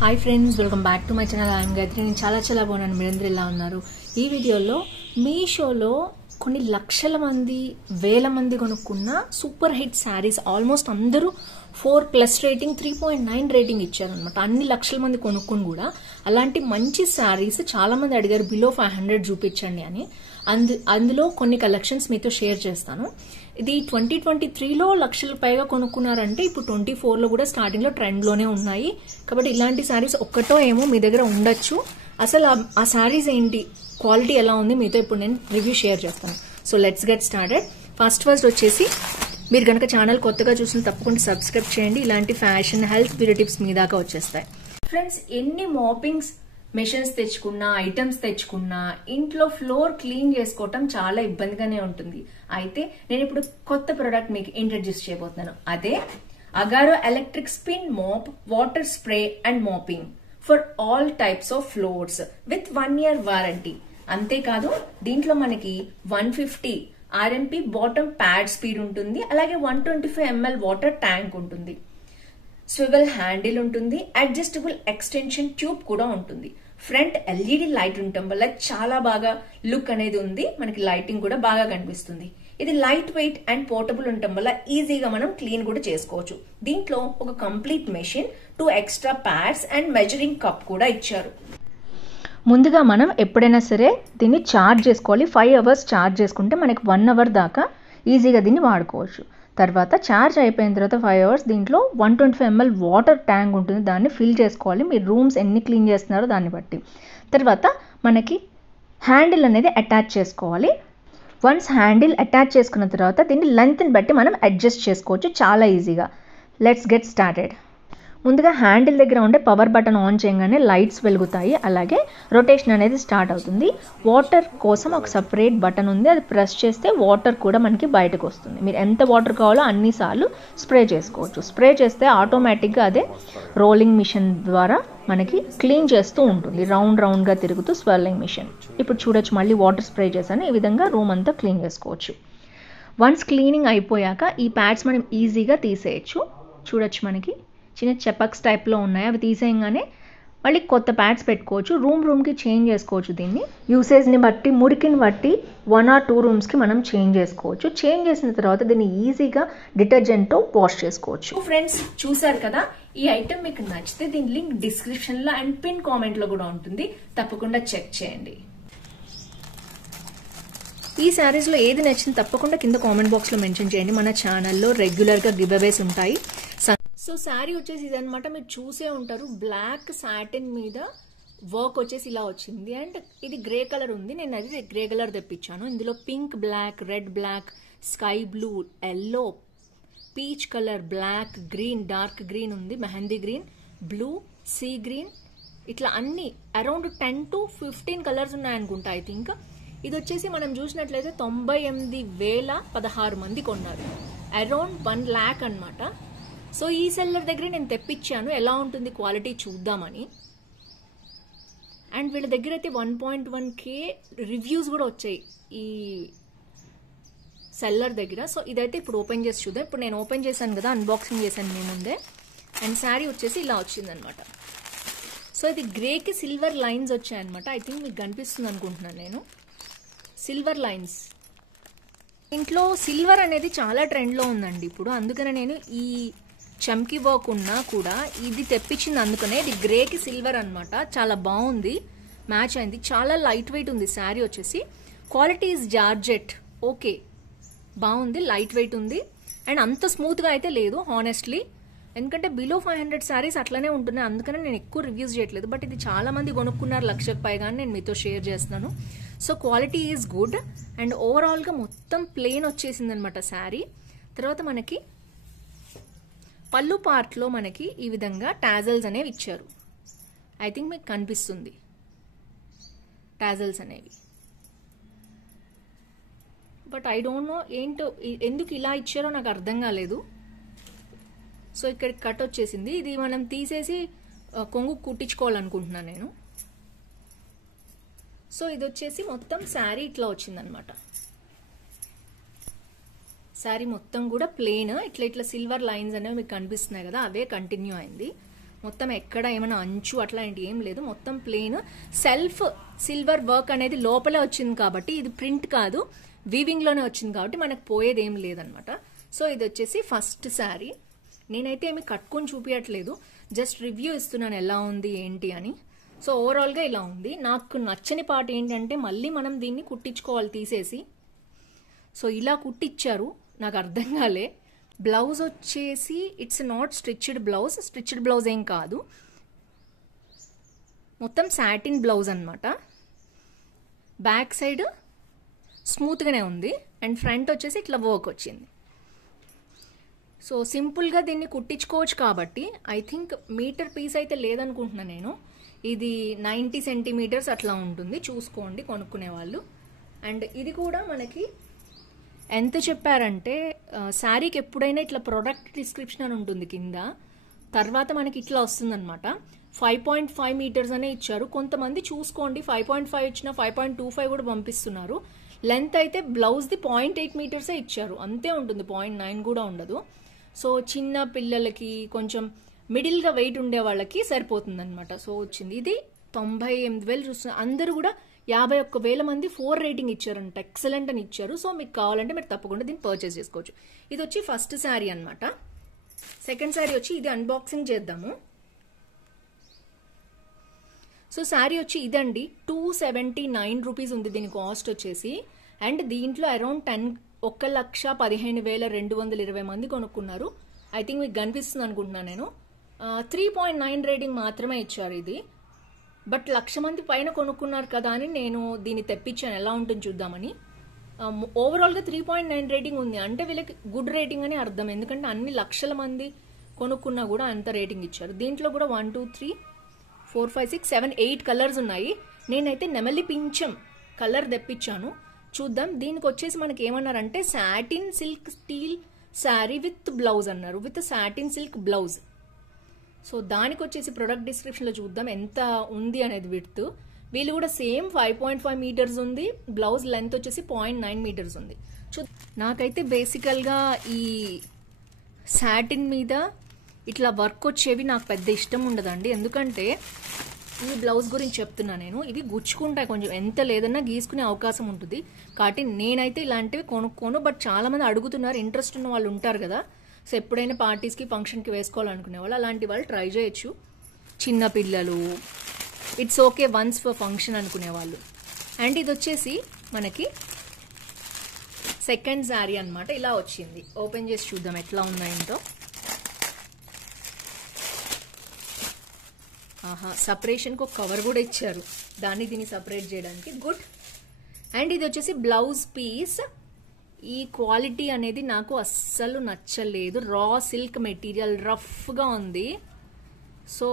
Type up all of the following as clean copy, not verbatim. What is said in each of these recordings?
Hi friends, welcome back to my channel. I'm Gayatri. నేను చాలా బాగున్నాను. మీరందరూ ఎలా ఉన్నారు? ఈ వీడియోలో మీషోలో కొన్ని లక్షల మంది, వేల మంది కొనుక్కున్న సూపర్ హిట్ శారీస్, ఆల్మోస్ట్ అందరూ 4+ రేటింగ్, 3.9 రేటింగ్ ఇచ్చారనమాట. అన్ని లక్షల మంది కొనుక్కుని కూడా అలాంటి మంచి శారీస్ చాలా మంది అడిగారు బిలో 500 చూపించండి అని. అందులో కొన్ని కలెక్షన్స్ మీతో షేర్ చేస్తాను. ఇది 2023లో లక్షల పైగా కొనుక్కున్నారంటే ఇప్పుడు 24లో కూడా స్టార్టింగ్ లో ట్రెండ్ లోనే ఉన్నాయి. కాబట్టి ఇలాంటి శారీస్ ఒక్కటో ఏమో మీ దగ్గర ఉండొచ్చు. అసలు ఆ శారీస్ ఏంటి, క్వాలిటీ ఎలా ఉంది మీతో ఇప్పుడు నేను రివ్యూ షేర్ చేస్తాను. So let's get started. First వచ్చేసి మీరు కనుక ఛానల్ కొత్తగా చూసిన తప్పకుండా సబ్స్క్రైబ్ చేయండి. ఇలాంటి ఫ్యాషన్, హెల్త్, బ్యూటీ టిప్స్ మీ దాకా వచ్చేస్తాయి. ఫ్రెండ్స్, ఎన్ని మాపింగ్స్ మెషిన్స్ తెచ్చుకున్నా, ఐటమ్స్ తెచ్చుకున్నా, ఇంట్లో ఫ్లోర్ క్లీన్ చేసుకోవటం చాలా ఇబ్బందిగానే ఉంటుంది. అయితే నేను ఇప్పుడు కొత్త ప్రోడక్ట్ మీకు ఇంట్రడ్యూస్ చేయబోతున్నాను. అదే Agaro electric spin mop water spray and mopping for all types of floors with 1 year warranty. అంతేకాదు దీంట్లో మనకి 150 RMP బాటమ్ ప్యాడ్ స్పీడ్ ఉంటుంది. అలాగే 125 ml వాటర్ ట్యాంక్ ఉంటుంది. స్వివెల్ హ్యాండిల్ ఉంటుంది. అడ్జస్టబుల్ ఎక్స్టెన్షన్ ట్యూబ్ కూడా ఉంటుంది. ఫ్రంట్ LED లైట్ ఉండటం వల్ల చాలా బాగా లుక్ అనేది ఉంది. మనకి లైటింగ్ కూడా బాగా కనిపిస్తుంది. ఇది లైట్ వెయిట్ అండ్ పోర్టబుల్ ఉండటం వల్ల ఈజీగా మనం క్లీన్ కూడా చేసుకోవచ్చు. దీంట్లో ఒక complete machine, 2 extra pods and measuring cup కూడా ఇచ్చారు. ముందుగా మనం ఎప్పుడైనా సరే దీన్ని ఛార్జ్ చేసుకోవాలి. 5 hours ఛార్జ్ చేసుకుంటే మనకి 1 hour దాకా ఈజీగా దీన్ని వాడుకోవచ్చు. తర్వాత ఛార్జ్ అయిపోయిన తర్వాత 5 hours దీంట్లో 125 ml వాటర్ ట్యాంక్ ఉంటుంది. దాన్ని ఫిల్ చేసుకోవాలి. మీరు రూమ్స్ ఎన్ని క్లీన్ చేస్తున్నారో దాన్ని బట్టి. తర్వాత మనకి హ్యాండిల్ అనేది అటాచ్ చేసుకోవాలి. వన్స్ హ్యాండిల్ అటాచ్ చేసుకున్న తర్వాత దీన్ని లెంత్ని బట్టి మనం అడ్జస్ట్ చేసుకోవచ్చు చాలా ఈజీగా. Let's get started. ముందుగా హ్యాండిల్ దగ్గర ఉండే పవర్ బటన్ ఆన్ చేయగానే లైట్స్ వెలుగుతాయి. అలాగే రొటేషన్ అనేది స్టార్ట్ అవుతుంది. వాటర్ కోసం ఒక సపరేట్ బటన్ ఉంది. అది ప్రెస్ చేస్తే వాటర్ కూడా మనకి బయటకు వస్తుంది. మీరు ఎంత వాటర్ కావాలో అన్నిసార్లు స్ప్రే చేసుకోవచ్చు. స్ప్రే చేస్తే ఆటోమేటిక్గా అదే రోలింగ్ మిషన్ ద్వారా మనకి క్లీన్ చేస్తూ ఉంటుంది. రౌండ్గా తిరుగుతూ స్వెల్లింగ్ మిషన్. ఇప్పుడు చూడొచ్చు, మళ్ళీ వాటర్ స్ప్రే చేశాను. ఈ విధంగా రూమ్ అంతా క్లీన్ చేసుకోవచ్చు. వన్స్ క్లీనింగ్ అయిపోయాక ఈ ప్యాడ్స్ మనం ఈజీగా తీసేయచ్చు. చూడొచ్చు, మనకి చిన్న చెపక్స్ టైప్లో ఉన్నాయి. అవి తీసేయగానే మళ్ళీ కొత్త ప్యాడ్స్ పెట్టుకోవచ్చు. రూమ్కి చేంజ్ చేసుకోవచ్చు. దీన్ని యూసేజ్ని బట్టి, మురికిని బట్టి 1 or 2 రూమ్స్కి మనం చేంజ్ చేసుకోవచ్చు. చేంజ్ చేసిన తర్వాత దీన్ని ఈజీగా డిటర్జెంట్తో వాష్ చేసుకోవచ్చు. ఫ్రెండ్స్, చూసారు కదా, ఈ ఐటమ్ మీకు నచ్చితే దీని లింక్ డిస్క్రిప్షన్లో అండ్ పిన్ కామెంట్లో కూడా ఉంటుంది. తప్పకుండా చెక్ చేయండి. ఈ శారీస్లో ఏది నచ్చింది తప్పకుండా కింద కామెంట్ బాక్స్లో మెన్షన్ చేయండి. మన ఛానల్లో రెగ్యులర్గా గివ్ అవేస్ ఉంటాయి. సో శారీ వచ్చేసి ఇదనమాట. మీరు చూసే ఉంటారు, బ్లాక్ సాటిన్ మీద వర్క్ వచ్చేసి ఇలా వచ్చింది. అండ్ ఇది గ్రే కలర్ ఉంది. నేను అది గ్రే కలర్ తెప్పించాను. ఇందులో pink, black, red, black, sky blue, yellow, peach colour, black, green, dark green ఉంది, mehndi green, blue, sea green, ఇట్లా అన్ని అరౌండ్ 10 to 15 కలర్స్ ఉన్నాయనుకుంటా. ఐ థింక్ ఇది వచ్చేసి మనం చూసినట్లయితే 98,016 మంది కొన్నారు. అరౌండ్ 1 lakh అనమాట. సో ఈ సెల్లర్ దగ్గర నేను తెప్పించాను, ఎలా ఉంటుంది క్వాలిటీ చూద్దామని. అండ్ వీళ్ళ దగ్గర అయితే 1.1K రివ్యూస్ కూడా వచ్చాయి ఈ సెల్లర్ దగ్గర. సో ఇదైతే ఇప్పుడు ఓపెన్ చేసి చూద్దాం. ఇప్పుడు నేను ఓపెన్ చేశాను కదా, అన్బాక్సింగ్ చేశాను మీ ముందే. అండ్ శారీ వచ్చేసి ఇలా వచ్చిందనమాట. సో ఇది గ్రేకి సిల్వర్ లైన్స్ వచ్చాయన్నమాట. ఐ థింక్ మీకు కనిపిస్తుంది అనుకుంటున్నాను నేను. సిల్వర్ లైన్స్, ఇంట్లో సిల్వర్ అనేది చాలా ట్రెండ్లో ఉందండి ఇప్పుడు. అందుకనే నేను ఈ చమ్కీ వర్క్ ఉన్నా కూడా ఇది తెప్పించింది. అందుకనే ఇది గ్రేకి సిల్వర్ అనమాట. చాలా బాగుంది, మ్యాచ్ అయింది. చాలా లైట్ వెయిట్ ఉంది శారీ వచ్చేసి. Quality is georgette. ఓకే, బాగుంది, లైట్ వెయిట్ ఉంది. అండ్ అంత స్మూత్గా అయితే లేదు హానెస్ట్లీ. ఎందుకంటే బిలో 500 శారీస్ అట్లనే ఉంటున్నాయి. అందుకనే నేను ఎక్కువ రివ్యూస్ చేయట్లేదు. బట్ ఇది చాలా మంది కొనుక్కున్నారు, 1,00,000 పైగా. నేను మీతో షేర్ చేస్తున్నాను. So quality is good. And ఓవరాల్గా మొత్తం ప్లెయిన్ వచ్చేసింది అనమాట శారీ. తర్వాత మనకి పళ్ళు పార్ట్లో మనకి ఈ విధంగా టాజల్స్ అనేవి ఇచ్చారు. ఐ థింక్ మీకు కనిపిస్తుంది టాజల్స్ అనేవి. బట్ ఐ డోంట్ నో ఏంటో, ఎందుకు ఇలా ఇచ్చారో నాకు అర్థం కాలేదు. సో ఇక్కడ కట్ వచ్చేసింది. ఇది మనం తీసేసి కొంగు కుట్టించుకోవాలనుకుంటున్నాను నేను. సో ఇది వచ్చేసి మొత్తం శారీ ఇట్లా వచ్చిందనమాట. శారీ మొత్తం కూడా ప్లెయిన్. ఇట్లా సిల్వర్ లైన్స్ అనేవి మీకు కనిపిస్తున్నాయి కదా, అవే కంటిన్యూ అయింది. మొత్తం ఎక్కడ ఏమైనా అంచు అట్లాంటి ఏం లేదు, మొత్తం ప్లెయిన్. సెల్ఫ్ సిల్వర్ వర్క్ అనేది లోపలే వచ్చింది కాబట్టి ఇది ప్రింట్ కాదు, వీవింగ్ లోనే వచ్చింది కాబట్టి మనకు పోయేది ఏం లేదనమాట. సో ఇది వచ్చేసి ఫస్ట్ శారీ. నేనైతే ఏమి కట్టుకొని చూపించట్లేదు, జస్ట్ రివ్యూ ఇస్తున్నాను ఎలా ఉంది ఏంటి అని. సో ఓవరాల్ గా ఇలా ఉంది. నాకు నచ్చని పార్ట్ ఏంటంటే మళ్ళీ మనం దీన్ని కుట్టించుకోవాలి తీసేసి. సో ఇలా కుట్టిచ్చారు, నాకు అర్థం కాలే. బ్లౌజ్ వచ్చేసి it's not stitched blouse, stitched blouse ఏం కాదు, మొత్తం సాటిన్ బ్లౌజ్ అనమాట. బ్యాక్ సైడ్ స్మూత్గానే ఉంది అండ్ ఫ్రంట్ వచ్చేసి ఇట్లా వర్క్ వచ్చింది. సో సింపుల్గా దీన్ని కుట్టించుకోవచ్చు కాబట్టి ఐ థింక్ మీటర్ పీస్ అయితే లేదనుకుంటున్నాను నేను. ఇది 90 సెంటీమీటర్స్ అట్లా ఉంటుంది, చూసుకోండి కొనుక్కునే వాళ్ళు. అండ్ ఇది కూడా మనకి ఎంత చెప్పారంటే శారీకి ఎప్పుడైనా ఇట్లా ప్రొడక్ట్ డిస్క్రిప్షన్ అని ఉంటుంది కింద, తర్వాత మనకి ఇట్లా వస్తుందన్నమాట. 5.5 మీటర్స్ అనే ఇచ్చారు. కొంతమంది చూసుకోండి 5.5 ఇచ్చినా 5.25 కూడా పంపిస్తున్నారు. లెంత్ అయితే బ్లౌజ్ది 0.8 మీటర్సే ఇచ్చారు, అంతే ఉంటుంది, 0.9 కూడా ఉండదు. సో చిన్న పిల్లలకి కొంచెం మిడిల్గా వెయిట్ ఉండే వాళ్ళకి సరిపోతుంది అనమాట. సో వచ్చింది ఇది 98,000 చూస్తుంది. అందరూ కూడా 51,000 మంది 4 రేటింగ్ ఇచ్చారంట, ఎక్సలెంట్ అని ఇచ్చారు. సో మీకు కావాలంటే మీరు తప్పకుండా దీన్ని పర్చేస్ చేసుకోవచ్చు. ఇది వచ్చి ఫస్ట్ శారీ అనమాట. సెకండ్ శారీ వచ్చి ఇది అన్బాక్సింగ్ చేద్దాము. సో శారీ వచ్చి ఇదండి, 279 రూపీస్ ఉంది దీని కాస్ట్ వచ్చేసి. అండ్ దీంట్లో అరౌండ్ 1,15,220 మంది కొనుక్కున్నారు. ఐ థింక్ మీకు కనిపిస్తుంది అనుకుంటున్నాను నేను. 3.9 రేటింగ్ మాత్రమే ఇచ్చారు ఇది. బట్ 1,00,000 మంది పైన కొనుక్కున్నారు కదా అని నేను దీన్ని తెప్పించాను, ఎలా ఉంటుంది చూద్దామని. ఓవరాల్గా 3.9 రేటింగ్ ఉంది అంటే వీళ్ళకి గుడ్ రేటింగ్ అని అర్థం, ఎందుకంటే అన్ని 1,00,000 మంది కొనుక్కున్నా కూడా అంత రేటింగ్ ఇచ్చారు. దీంట్లో కూడా 1 2 3 4 5 6 7 8 కలర్స్ ఉన్నాయి. నేనైతే నెమలి పింఛం కలర్ తెప్పించాను, చూద్దాం. దీనికి వచ్చేసి మనకి ఏమన్నారంటే satin silk steel sari with blouse అన్నారు, with satin silk blouse. So దానికి వచ్చేసి ప్రొడక్ట్ డిస్క్రిప్షన్ లో చూద్దాం ఎంత ఉంది అనేది విడ్త్. వీళ్ళు కూడా సేమ్ 5.5 మీటర్స్ ఉంది, బ్లౌజ్ లెంత్ వచ్చేసి 0.9 మీటర్స్ ఉంది. నాకైతే బేసికల్ గా ఈ సాటిన్ మీద ఇట్లా వర్క్ వచ్చేవి నాకు పెద్ద ఇష్టం ఉండదండి, ఎందుకంటే ఈ బ్లౌజ్ గురించి చెప్తున్నా నేను. ఇవి గుచ్చుకుంటాయి కొంచెం, ఎంత లేదన్నా గీసుకునే అవకాశం ఉంటుంది కాబట్టి నేనైతే ఇలాంటివి కొనుక్కోను. బట్ చాలా మంది అడుగుతున్నారు, ఇంట్రెస్ట్ ఉన్న వాళ్ళు ఉంటారు కదా. సో ఎప్పుడైనా పార్టీస్కి ఫంక్షన్కి వేసుకోవాలనుకునే వాళ్ళు అలాంటి వాళ్ళు ట్రై చేయొచ్చు. చిన్న పిల్లలు it's okay once for function అనుకునే వాళ్ళు. అండ్ ఇది వచ్చేసి మనకి సెకండ్ శారీ అనమాట. ఇలా వచ్చింది, ఓపెన్ చేసి చూద్దాం ఎట్లా ఉన్నాయంతో. ఆహా, సపరేషన్కి ఒక కవర్ కూడా ఇచ్చారు, దీన్ని సపరేట్ చేయడానికి, గుడ్. అండ్ ఇది వచ్చేసి బ్లౌజ్ పీస్. ఈ క్వాలిటీ అనేది నాకు అస్సలు నచ్చలేదు, రా సిల్క్ మెటీరియల్ రఫ్గా ఉంది. So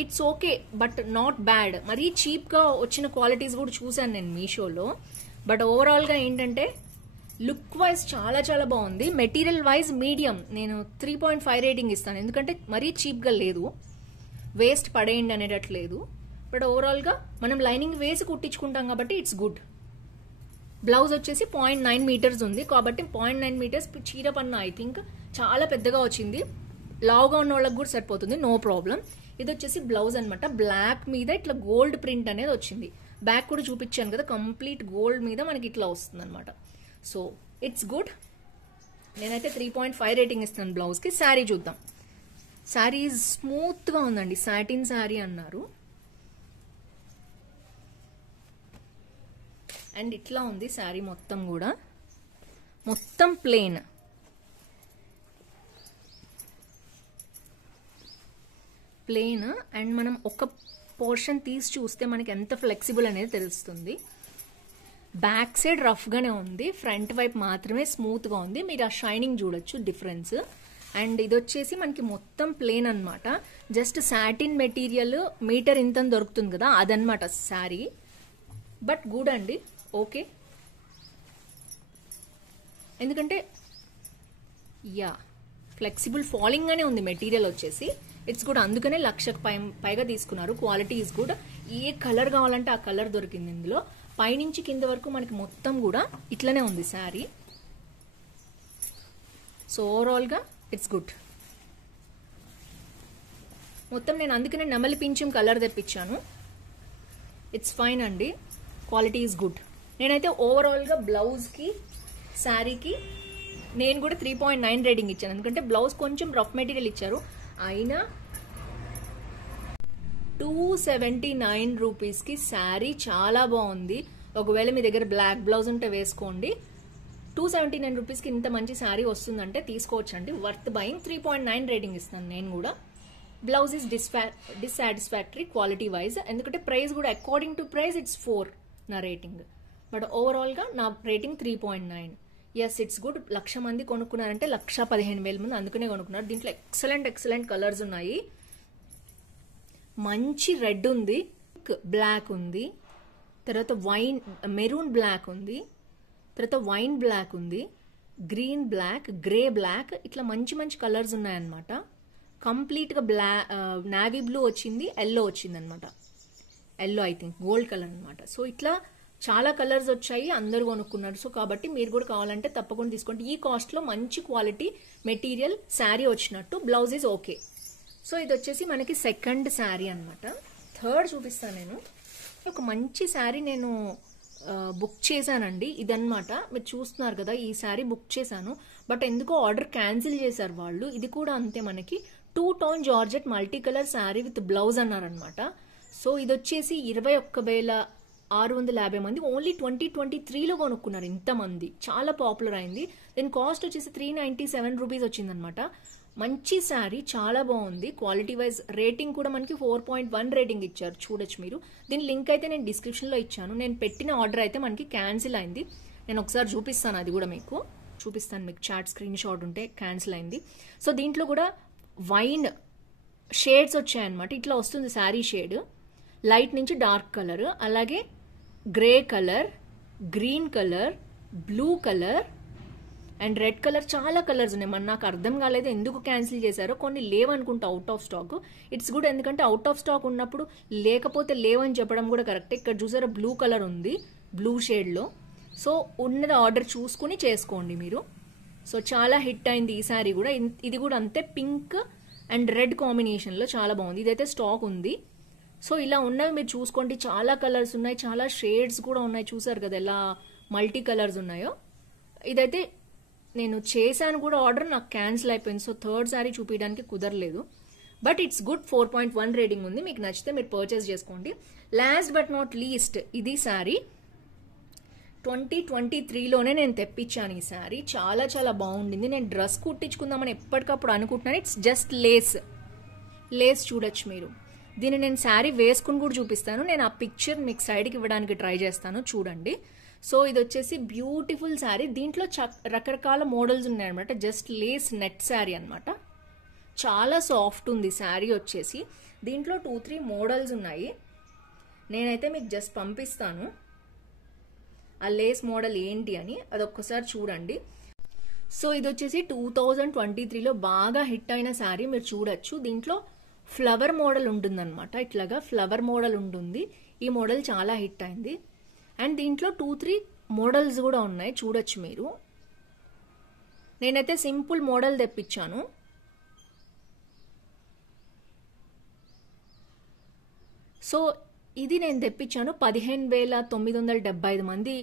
it's okay but not bad. మరీ చీప్గా వచ్చిన క్వాలిటీస్ కూడా చూశాను నేను మీషోలో. బట్ ఓవరాల్గా ఏంటంటే లుక్ వైజ్ చాలా చాలా బాగుంది. మెటీరియల్ వైజ్ మీడియం, నేను 3.5 రేటింగ్ ఇస్తాను, ఎందుకంటే మరీ చీప్గా లేదు, వేస్ట్ పడేయండి అనేటట్లేదు. బట్ ఓవరాల్గా మనం లైనింగ్ వేసి కుట్టించుకుంటాం కాబట్టి ఇట్స్ గుడ్. బ్లౌజ్ వచ్చేసి 0.9 మీటర్స్ ఉంది కాబట్టి 0.9 మీటర్స్ చీర పన్న ఐ థింక్ చాలా పెద్దగా వచ్చింది, లావుగా ఉన్న వాళ్ళకి కూడా సరిపోతుంది, నో ప్రాబ్లం. ఇది వచ్చేసి బ్లౌజ్ అనమాట, బ్లాక్ మీద ఇట్లా గోల్డ్ ప్రింట్ అనేది వచ్చింది. బ్యాక్ కూడా చూపించాను కదా, కంప్లీట్ గోల్డ్ మీద మనకి ఇట్లా వస్తుంది అనమాట. So it's good. నేనైతే 3.5 రేటింగ్ ఇస్తాను బ్లౌజ్కి. శారీ చూద్దాం. శారీ స్మూత్గా ఉందండి, సాటిన్ శారీ అన్నారు. అండ్ ఇట్లా ఉంది శారీ మొత్తం కూడా, మొత్తం ప్లెయిన్. అండ్ మనం ఒక పోర్షన్ తీసి చూస్తే మనకి ఎంత ఫ్లెక్సిబుల్ అనేది తెలుస్తుంది. బ్యాక్ సైడ్ రఫ్గానే ఉంది, ఫ్రంట్ వైపు మాత్రమే స్మూత్గా ఉంది. మీరు ఆ షైనింగ్ చూడొచ్చు డిఫరెన్స్. అండ్ ఇది వచ్చేసి మనకి మొత్తం ప్లెయిన్ అనమాట, జస్ట్ సాటిన్ మెటీరియల్ మీటర్ ఇంత దొరుకుతుంది కదా అదనమాట శారీ. బట్ గుడ్ అండి, ఓకే. ఎందుకంటే ఫ్లెక్సిబుల్ ఫాలింగ్ గానే ఉంది మెటీరియల్ వచ్చేసి. ఇట్స్ గుడ్, అందుకనే 1,00,000కి పైగా తీసుకున్నారు. Quality is good. A colour కావాలంటే ఆ కలర్ దొరికింది ఇందులో. పైనుంచి కింద వరకు మనకి మొత్తం కూడా ఇట్లనే ఉంది శారీ. సో ఓవరాల్ గా ఇట్స్ గుడ్. మొత్తం నేను అందుకనే నెమలి పింఛం కలర్ తెప్పించాను. ఇట్స్ ఫైన్ అండి, క్వాలిటీ ఈజ్ గుడ్. నేనైతే ఓవరాల్గా బ్లౌజ్కి శారీకి నేను కూడా 3.9 రేటింగ్ ఇచ్చాను. ఎందుకంటే బ్లౌజ్ కొంచెం రఫ్ మెటీరియల్ ఇచ్చారు. అయినా 279 రూపీస్కి శారీ చాలా బాగుంది. ఒకవేళ మీ దగ్గర బ్లాక్ బ్లౌజ్ ఉంటే వేసుకోండి. 279 రూపీస్కి ఇంత మంచి శారీ వస్తుందంటే తీసుకోవచ్చండి, వర్త్ బయింగ్. 3.9 రేటింగ్ ఇస్తాను నేను కూడా. బ్లౌజ్ ఇస్ డిస్సాటిస్ఫాక్టరీ క్వాలిటీ వైజ్, ఎందుకంటే ప్రైస్ కూడా అకార్డింగ్ టు ప్రైస్ ఇట్స్ 4 నా రేటింగ్. బట్ ఓవరాల్గా నా రేటింగ్ 3.9. Yes, it's good. 1,00,000 మంది కొనుక్కున్నారంటే 1,15,000 మంది అందుకనే కొనుక్కున్నారు. దీంట్లో ఎక్సలెంట్ కలర్స్ ఉన్నాయి. మంచి రెడ్ ఉంది, బ్లాక్ ఉంది, తర్వాత వైన్ మెరూన్ బ్లాక్ ఉంది, తర్వాత వైన్ బ్లాక్ ఉంది, గ్రీన్ బ్లాక్, గ్రే బ్లాక్, ఇట్లా మంచి కలర్స్ ఉన్నాయన్నమాట. కంప్లీట్గా నావీ బ్లూ వచ్చింది, ఎల్లో వచ్చింది అనమాట. Yellow I think gold colour అనమాట. సో ఇట్లా చాలా కలర్స్ వచ్చాయి, అందరు కొనుక్కున్నారు. సో కాబట్టి మీరు కూడా కావాలంటే తప్పకుండా తీసుకోండి. ఈ కాస్ట్లో మంచి క్వాలిటీ మెటీరియల్ శారీ వచ్చినట్టు, బ్లౌజ్ ఈజ్ ఓకే. సో ఇది వచ్చేసి మనకి సెకండ్ శారీ అనమాట. థర్డ్ చూపిస్తాను నేను. ఒక మంచి శారీ నేను బుక్ చేశానండి. ఇదన్నమాట, మీరు చూస్తున్నారు కదా, ఈ శారీ బుక్ చేశాను. బట్ ఎందుకో ఆర్డర్ క్యాన్సిల్ చేశారు వాళ్ళు. ఇది కూడా అంతే, మనకి 2 tone georgette multi colour sari with blouse అన్నారనమాట. సో ఇది వచ్చేసి 21,650 మంది ఓన్లీ 2023లో కొనుక్కున్నారు. ఇంతమంది, చాలా పాపులర్ అయింది. దీని కాస్ట్ వచ్చేసి 397 రూపీస్ వచ్చిందనమాట. మంచి శారీ, చాలా బాగుంది. క్వాలిటీ వైజ్ రేటింగ్ కూడా మనకి 4.1 రేటింగ్ ఇచ్చారు, చూడొచ్చు మీరు. దీని లింక్ అయితే నేను డిస్క్రిప్షన్లో ఇచ్చాను. నేను పెట్టిన ఆర్డర్ అయితే మనకి క్యాన్సిల్ అయింది. నేను ఒకసారి చూపిస్తాను, అది కూడా మీకు చూపిస్తాను. మీకు చాట్ స్క్రీన్ షాట్ ఉంటే క్యాన్సిల్ అయింది. సో దీంట్లో కూడా వైన్ షేడ్స్ వచ్చాయన్నమాట. ఇట్లా వస్తుంది శారీ షేడ్, లైట్ నుంచి డార్క్ కలర్, అలాగే grey colour, green colour, blue colour and red colour. చాలా కలర్స్ ఉన్నాయి. మన నాకు అర్థం కాలేదు ఎందుకు క్యాన్సిల్ చేశారో. కొన్ని లేవనుకుంటా out of stock. It's good, ఎందుకంటే అవుట్ ఆఫ్ స్టాక్ ఉన్నప్పుడు లేకపోతే లేవని చెప్పడం కూడా కరెక్ట్. ఇక్కడ చూసారా బ్లూ కలర్ ఉంది, బ్లూ షేడ్లో. సో ఉన్నది ఆర్డర్ చూసుకుని చేసుకోండి మీరు. సో చాలా హిట్ అయింది ఈ శారీ కూడా. ఇది కూడా అంతే, పింక్ అండ్ రెడ్ కాంబినేషన్లో చాలా బాగుంది. ఇదైతే స్టాక్ ఉంది. సో ఇలా ఉన్నవి మీరు చూసుకోండి. చాలా కలర్స్ ఉన్నాయి, చాలా షేడ్స్ కూడా ఉన్నాయి. చూసారు కదా ఎలా మల్టీ కలర్స్ ఉన్నాయో. ఇదైతే నేను చేశాను కూడా ఆర్డర్, నాకు క్యాన్సిల్ అయిపోయింది. సో థర్డ్ శారీ చూపించడానికి కుదరలేదు. బట్ ఇట్స్ గుడ్, 4.1 రేటింగ్ ఉంది. మీకు నచ్చితే మీరు పర్చేస్ చేసుకోండి. లాస్ట్ బట్ నాట్ లీస్ట్, ఇది శారీ 2023లోనే నేను తెప్పించాను. ఈ శారీ చాలా బాగుండింది. నేను డ్రెస్ కుట్టించుకుందామని ఎప్పటికప్పుడు అనుకుంటున్నాను. ఇట్స్ జస్ట్ లేస్ చూడొచ్చు మీరు. దీన్ని నేను శారీ వేసుకుని కూడా చూపిస్తాను. నేను ఆ పిక్చర్ మీకు సైడ్కి ఇవ్వడానికి ట్రై చేస్తాను, చూడండి. సో ఇది వచ్చేసి బ్యూటిఫుల్ శారీ. దీంట్లో రకరకాల మోడల్స్ ఉన్నాయన్నమాట. జస్ట్ లేస్ నెట్ శారీ అనమాట. చాలా సాఫ్ట్ ఉంది శారీ వచ్చేసి. దీంట్లో 2-3 మోడల్స్ ఉన్నాయి. నేనైతే మీకు జస్ట్ పంపిస్తాను ఆ లేస్ మోడల్ ఏంటి అని, అదొక్కసారి చూడండి. సో ఇది వచ్చేసి 2023లో బాగా హిట్ అయిన శారీ, మీరు చూడొచ్చు. దీంట్లో ఫ్లవర్ మోడల్ ఉంటుందన్నమాట. ఇట్లాగా ఫ్లవర్ మోడల్ ఉంటుంది. ఈ మోడల్ చాలా హిట్ అయింది. అండ్ దీంట్లో 2-3 మోడల్స్ కూడా ఉన్నాయి, చూడొచ్చు మీరు. నేనైతే సింపుల్ మోడల్ తెప్పించాను. సో ఇది నేను తెప్పించాను. 15,975 మంది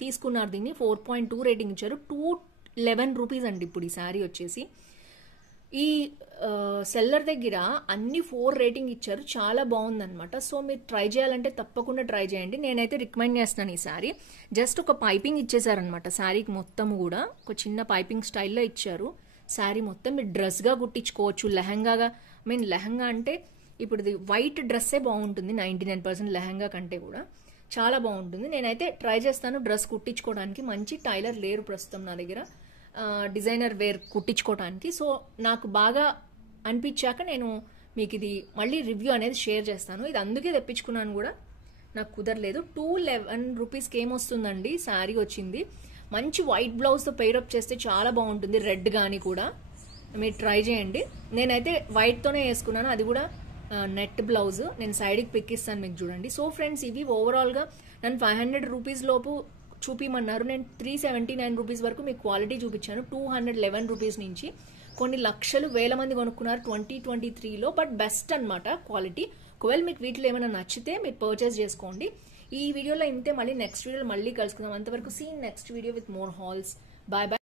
తీసుకున్నారు దీన్ని. 4.2 రేటింగ్ ఇచ్చారు. 211 రూపీస్ అండి ఇప్పుడు ఈ శారీ వచ్చేసి. ఈ సెల్లర్ దగ్గర అన్ని 4 రేటింగ్ ఇచ్చారు. చాలా బాగుందన్నమాట. సో మీరు ట్రై చేయాలంటే తప్పకుండా ట్రై చేయండి. నేనైతే రికమెండ్ చేస్తాను ఈ శారీ. జస్ట్ ఒక పైపింగ్ ఇచ్చేసారనమాట శారీకి మొత్తం కూడా. ఒక చిన్న పైపింగ్ స్టైల్లో ఇచ్చారు. శారీ మొత్తం మీరు డ్రెస్గా కుట్టించుకోవచ్చు, లెహంగాగా. లెహంగా అంటే ఇప్పుడు ఇది వైట్ డ్రెస్సే బాగుంటుంది 99% లెహంగా కంటే కూడా. చాలా బాగుంటుంది. నేనైతే ట్రై చేస్తాను డ్రెస్ కుట్టించుకోవడానికి. మంచి టైలర్ లేరు ప్రస్తుతం నా దగ్గర డిజైనర్ వేర్ కుట్టించుకోవడానికి. సో నాకు బాగా అనిపించాక నేను మీకు ఇది మళ్ళీ రివ్యూ అనేది షేర్ చేస్తాను. ఇది అందుకే తెప్పించుకున్నాను కూడా, నాకు కుదరలేదు. 211 రూపీస్కి ఏమొస్తుందండి శారీ వచ్చింది. మంచి వైట్ బ్లౌజ్తో పెయిరప్ చేస్తే చాలా బాగుంటుంది. రెడ్ కానీ కూడా మీరు ట్రై చేయండి. నేనైతే వైట్తోనే వేసుకున్నాను, అది కూడా నెట్ బ్లౌజ్. నేను సైడ్కి పిక్ ఇస్తాను మీకు, చూడండి. సో ఫ్రెండ్స్, ఇవి ఓవరాల్గా నన్ను 500 రూపీస్ లోపు చూపిమన్నారు. నేను 379 రూపీస్ వరకు మీకు క్వాలిటీ చూపించాను. 211 రూపీస్ నుంచి కొన్ని లక్షలు వేల మంది కొనుక్కున్నారు 2023లో. బట్ బెస్ట్ అన్నమాట క్వాలిటీ. ఒకవేళ మీకు వీటిలో ఏమైనా నచ్చితే మీరు పర్చేస్ చేసుకోండి. ఈ వీడియోలో ఇంతే. మళ్ళీ నెక్స్ట్ వీడియోలో మళ్ళీ కలుసుకుందాం. అంతవరకు see next video with more hauls. Bye bye.